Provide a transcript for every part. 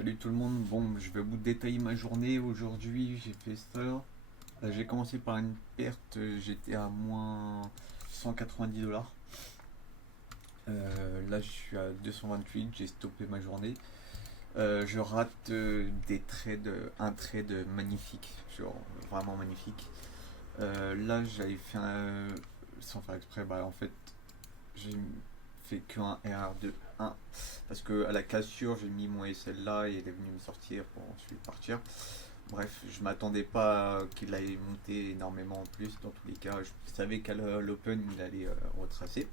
Salut tout le monde, bon je vais vous détailler ma journée. Aujourd'hui j'ai fait ça. J'ai commencé par une perte, j'étais à moins 190 $. Là je suis à 228, j'ai stoppé ma journée. Je rate des trades, un trade magnifique, genre vraiment magnifique. Là j'avais fait sans faire exprès, bah en fait j'ai fait qu'un RR de 1 parce que à la cassure j'ai mis mon SL là et il est venu me sortir pour ensuite partir. Bref, je m'attendais pas qu'il allait monter énormément en plus. Dans tous les cas, je savais qu'à l'Open il allait retracer.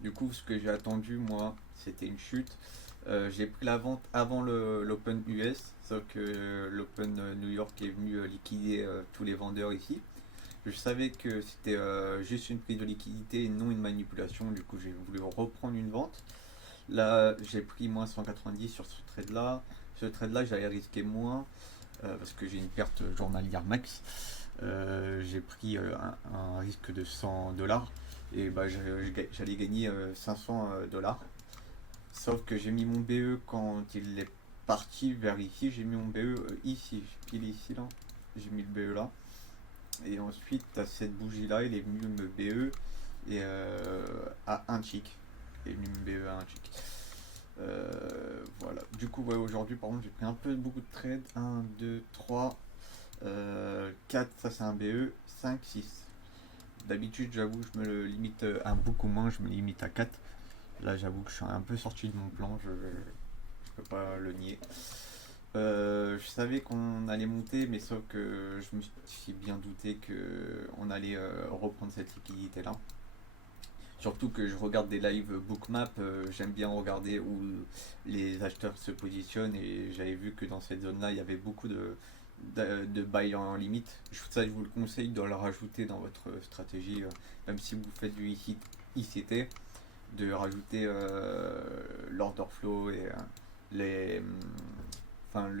Du coup, ce que j'ai attendu moi, c'était une chute. J'ai pris la vente avant l'Open US, sauf que l'Open New York est venu liquider tous les vendeurs ici. Je savais que c'était juste une prise de liquidité et non une manipulation. Du coup, j'ai voulu reprendre une vente. Là, j'ai pris moins 190 sur ce trade là. Ce trade là, j'allais risquer moins parce que j'ai une perte journalière max. J'ai pris un risque de 100 $ et bah, j'allais gagner 500 $. Sauf que j'ai mis mon BE quand il est parti vers ici. J'ai mis mon BE ici, pile ici là. J'ai mis le BE là. Et ensuite, à cette bougie là, il est venu me BE et à un chic. Il est venu me BE à un chic. Voilà. Du coup, ouais, aujourd'hui, par contre, j'ai pris un peu beaucoup de trades. Un 2 3 4, ça c'est un BE. 5 6. D'habitude, j'avoue, je me le limite à beaucoup moins, je me limite à 4. Là, j'avoue que je suis un peu sorti de mon plan, je peux pas le nier. Je savais qu'on allait monter, mais sauf que je me suis bien douté qu'on allait reprendre cette liquidité là. Surtout que je regarde des live bookmap, j'aime bien regarder où les acheteurs se positionnent et j'avais vu que dans cette zone là il y avait beaucoup de buy en limite. Ça je vous le conseille de le rajouter dans votre stratégie, même si vous faites du ICT, de rajouter l'order flow et les, enfin,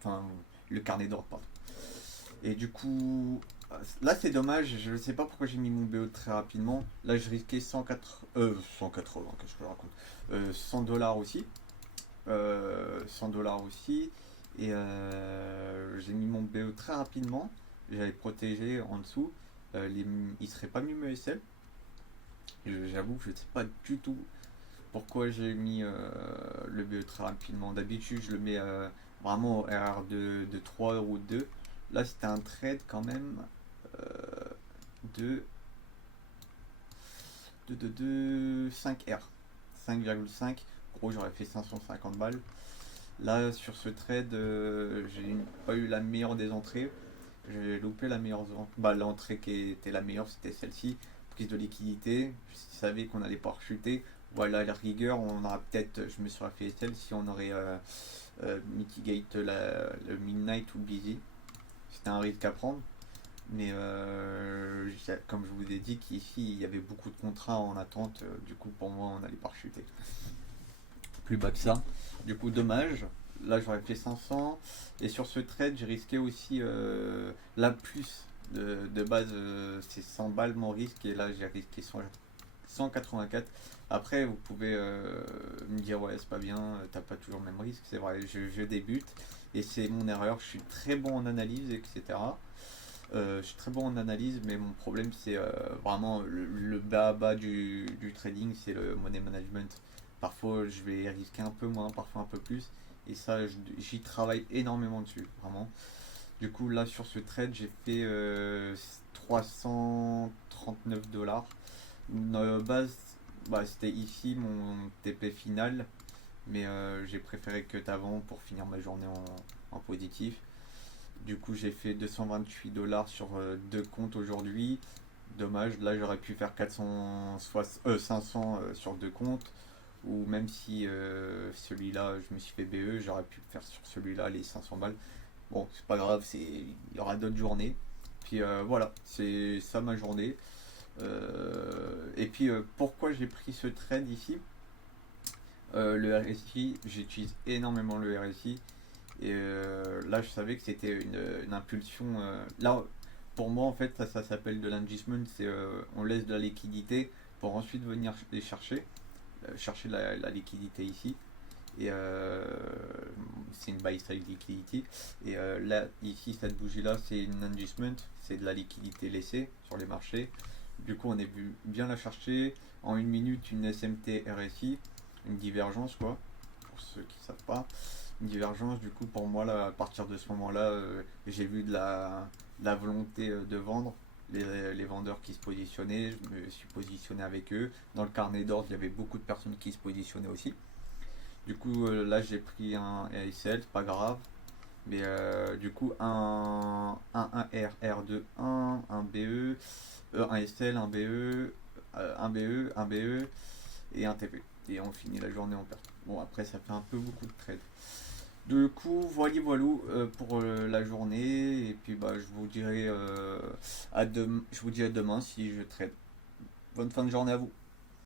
enfin, le carnet d'ordre, pardon. Et du coup, là c'est dommage, je ne sais pas pourquoi j'ai mis mon BO très rapidement. Là je risquais 180, qu'est-ce que je raconte, 100 $ aussi. 100 $ aussi. Et j'ai mis mon BO très rapidement. J'avais protégé en dessous. Il serait pas mieux me SL. J'avoue que je ne sais pas du tout pourquoi j'ai mis le BE très rapidement. D'habitude, je le mets vraiment au RR de 3 ou 2. Là, c'était un trade quand même euh, de, de 5R. 5,5. Gros, j'aurais fait 550 balles. Là, sur ce trade, j'ai pas eu la meilleure des entrées. J'ai loupé la meilleure. Bah, l'entrée qui était la meilleure, c'était celle-ci. Prise de liquidité. Je savais qu'on allait pas rechuter. Voilà, la rigueur, on aura peut-être. Je me serais fait celle si on aurait mitigate le midnight ou busy. C'était un risque à prendre. Mais comme je vous ai dit qu'ici il y avait beaucoup de contrats en attente, du coup pour moi on allait pas rechuter. Plus bas que ça. Du coup dommage. Là j'aurais fait 500. Et sur ce trade j'ai risqué aussi la plus de base, c'est 100 balles mon risque. Et là j'ai risqué 184. Après vous pouvez me dire ouais c'est pas bien, t'as pas toujours le même risque. C'est vrai, je débute. Et c'est mon erreur. Je suis très bon en analyse, etc. Je suis très bon en analyse, mais mon problème c'est vraiment le bas du trading, c'est le money management. Parfois je vais risquer un peu moins, parfois un peu plus, et ça j'y travaille énormément dessus, vraiment. Du coup là sur ce trade j'ai fait 339 $. Base, bah, c'était ici mon TP final, mais j'ai préféré que avant pour finir ma journée en positif. Du coup, j'ai fait 228 $ sur deux comptes aujourd'hui. Dommage, là j'aurais pu faire 500 sur deux comptes. Ou même si celui-là, je me suis fait BE, j'aurais pu faire sur celui-là les 500 balles. Bon, c'est pas grave, il y aura d'autres journées. Puis voilà, c'est ça ma journée. Et puis pourquoi j'ai pris ce trade ici, le RSI, j'utilise énormément le RSI. Et là, je savais que c'était une impulsion. Là, pour moi, en fait, ça s'appelle de l'investment. C'est on laisse de la liquidité pour ensuite venir les chercher, chercher la liquidité ici. Et c'est une buy side liquidity. Et là, ici, cette bougie-là, c'est une inducement, c'est de la liquidité laissée sur les marchés. Du coup, on est vu bien la chercher. En une minute, une SMT RSI, une divergence, quoi, pour ceux qui ne savent pas. Une divergence, du coup, pour moi, là, à partir de ce moment-là, j'ai vu de la volonté de vendre. Les vendeurs qui se positionnaient, je me suis positionné avec eux. Dans le carnet d'ordre, il y avait beaucoup de personnes qui se positionnaient aussi. Du coup, là, j'ai pris un ASL, c'est pas grave. Mais du coup, un R, R2, un BE, un SL, un BE, un BE, un BE et un TP. Et on finit la journée en perte. Bon, après, ça fait un peu beaucoup de trades. Du coup, voilou pour la journée. Et puis, bah, je vous dirai je vous dis à demain si je trade. Bonne fin de journée à vous.